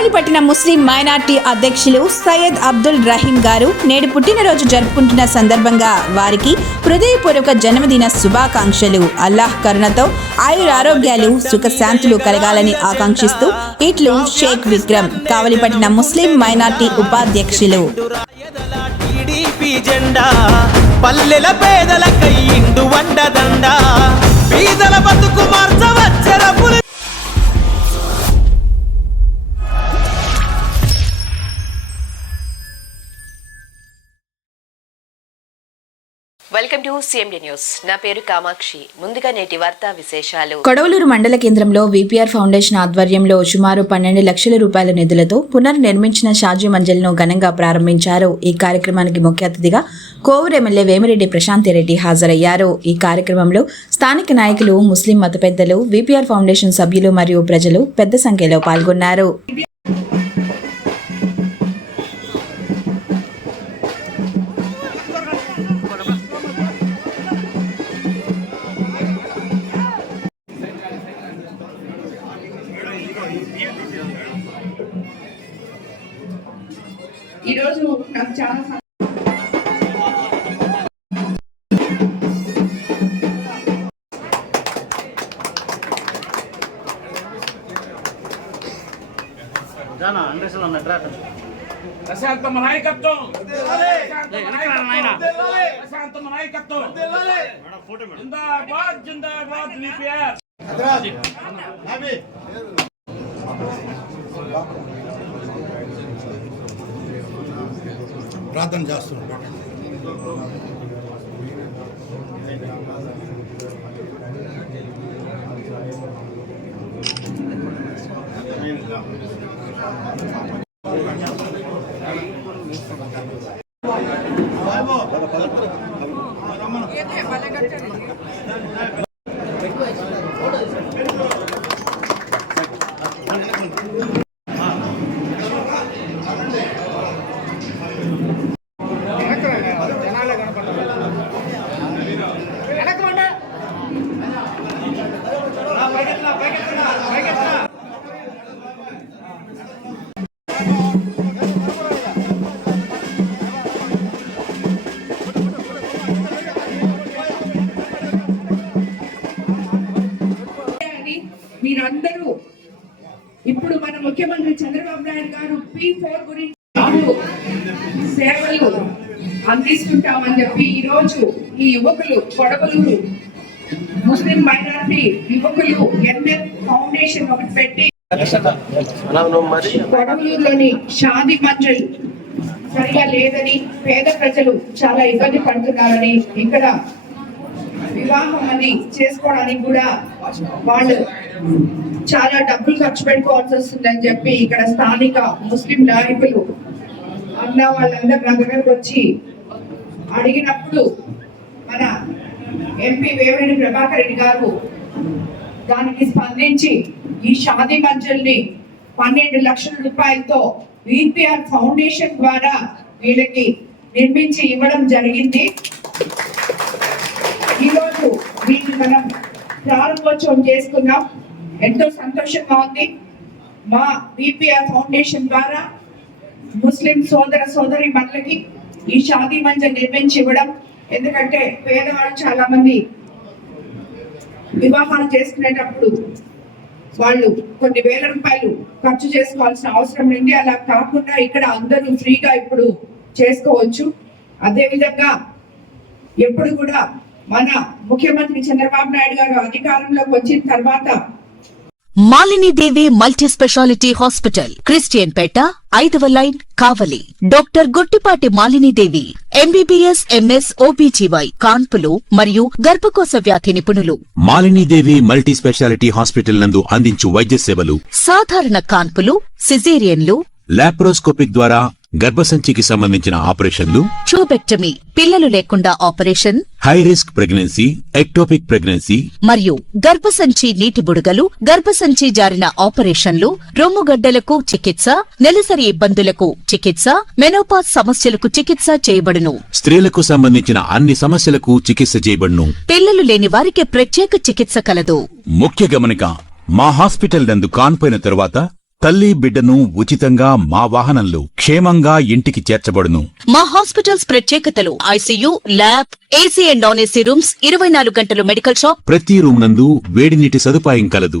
కావలిపట్టిన Muslim minority అధ్యక్షులు సయ్యద్ అబ్దుల్ రహీం గారు నేడు పుట్టినరోజు జరుపుకుంటున్న సందర్భంగా వారికి హృదయపూర్వక జన్మదిన శుభాకాంక్షలు. అల్లాహ్ కరుణతో ఆయురారోగ్యాలు సుఖశాంతులు కలగాలని ఆకాంక్షిస్తూ ఇట్లు షేక్ విక్రమ్, కావలిపట్టిన ముస్లిం మైనార్టీ ఉపాధ్యక్షులు. పల్లెల పేదల కయ్యిండు వండదండ పేదల బతుకు మార్చవచ్చర. Welcome to CMD news. నా పేరు కామాక్షి. ముందుగా నేటి వార్తా విశేషాలు. కొడవలూరు మండల కేంద్రంలో విపిఆర్ ఫౌండేషన్ ఆధ్వర్యంలో సుమారు 12 లక్షల రూపాయల నిధులతో పునర్నిర్మించిన షాజీ మంజిల్ను ఘనంగా ప్రారంభించారు. ఈ కార్యక్రమానికి ముఖ్య అతిథిగా కోవూరు ఎమ్మెల్యే వేమిరెడ్డి ప్రశాంతిరెడ్డి హాజరయ్యారు. ఈ కార్యక్రమంలో స్థానిక నాయకులు, ముస్లిం మత పెద్దలు, విపిఆర్ ఫౌండేషన్ సభ్యులు మరియు ప్రజలు పెద్ద సంఖ్యలో పాల్గొన్నారు. ఈరోజు నాకు చాలా ప్రశాంత నాయకత్వం, ప్రశాంత నాయకత్వం. జిందాబాద్ జిందాబాద్ విపిఆర్. ప్రార్థన చేస్తున్నాం. మీరందరూ ఇప్పుడు మన ముఖ్యమంత్రి చంద్రబాబు నాయుడు గారు P4 గురించి సేవలు అందిస్తుంటామని చెప్పి ఈరోజు ఈ యువకులు కొడవలూరు ముస్లిం మైనారిటీ యువకులు ఎన్ఎఫ్ ఫౌండేషన్ ఒకటి పెట్టి కొడవలూరులోని షాదీ మంజిల్ సరిగా లేదని, పేద ప్రజలు చాలా ఇబ్బంది పడుతున్నారని, ఇక్కడ వివాహం అది చేసుకోవడానికి కూడా వాళ్ళు చాలా డబ్బులు ఖర్చు పెట్టుకోవాల్సి వస్తుందని చెప్పి ఇక్కడ స్థానిక ముస్లిం నాయకులు అన్న వాళ్ళందరూ నా దగ్గరకు వచ్చి అడిగినప్పుడు మన ఎంపీ వేమిరెడ్డి ప్రభాకర్ రెడ్డి గారు దానికి స్పందించి ఈ షాదీ మంజిల్ని 12 లక్షల రూపాయలతో విపిఆర్ ఫౌండేషన్ ద్వారా వీళ్ళకి నిర్మించి ఇవ్వడం జరిగింది. ఈరోజు వీటిని మనం ప్రారంభోత్సవం చేసుకున్నాం. ఎంతో సంతోషంగా ఉంది. మా విపిఆర్ ఫౌండేషన్ ద్వారా ముస్లిం సోదరి మనలకి ఈ షాదీ మంజిల్ నిర్మించి ఇవ్వడం. ఎందుకంటే పేదవాళ్ళు చాలా మంది వివాహాలు చేసుకునేటప్పుడు వాళ్ళు కొన్ని వేల రూపాయలు ఖర్చు చేసుకోవాల్సిన అవసరం ఉంది. అలా కాకుండా ఇక్కడ అందరూ ఫ్రీగా ఇప్పుడు చేసుకోవచ్చు. అదేవిధంగా ఎప్పుడు కూడా మన ముఖ్యమంత్రి చంద్రబాబు నాయుడు గారు అధికారంలోకి వచ్చిన తర్వాత Malinidevi multi speciality hospital, Christian Peta, 5వ line, Kavali. Doctor Guttipati Malinidevi, MBBS, MS, OBGY, కాన్పులు మరియు గర్భకోశ వ్యాధి నిపుణులు. మాలినీదేవి మల్టీ స్పెషాలిటీ హాస్పిటల్ నందు అందించు వైద్య సేవలు: సాధారణ కాన్పులు, సిజేరియన్లు, లాప్రోస్కోపిక్ ద్వారా గర్భసంచికి సంబంధించిన ఆపరేషన్లు, ట్యూబెక్టమీ, పిల్లలు లేకుండా operation, high risk pregnancy, ectopic pregnancy మరియు గర్భసంచి నీటి బుడగలు, గర్భసంచి జారిన ఆపరేషన్లు, రొమ్ముగడ్డలకు చికిత్స, నెలసరి ఇబ్బందులకు చికిత్స, మెనోపాజ్ సమస్యలకు చికిత్స చేయబడును. స్త్రీలకు సంబంధించిన అన్ని సమస్యలకు చికిత్స చేయబడును. పిల్లలు లేని వారికి ప్రత్యేక చికిత్స కలదు. ముఖ్య గమనిక: మా హాస్పిటల్ నందు కాన్పోయిన తరువాత తల్లి బిడ్డను ఉచితంగా మా వాహనంలో క్షేమంగా ఇంటికి చేర్చబడును. మా హాస్పిటల్స్ ప్రత్యేకతలు: ICU, lab, AC and non AC rooms, 24 గంటలు మెడికల్ షాప్. ప్రతి రూమ్ నందు వేడి నీటి సదుపాయం కలదు.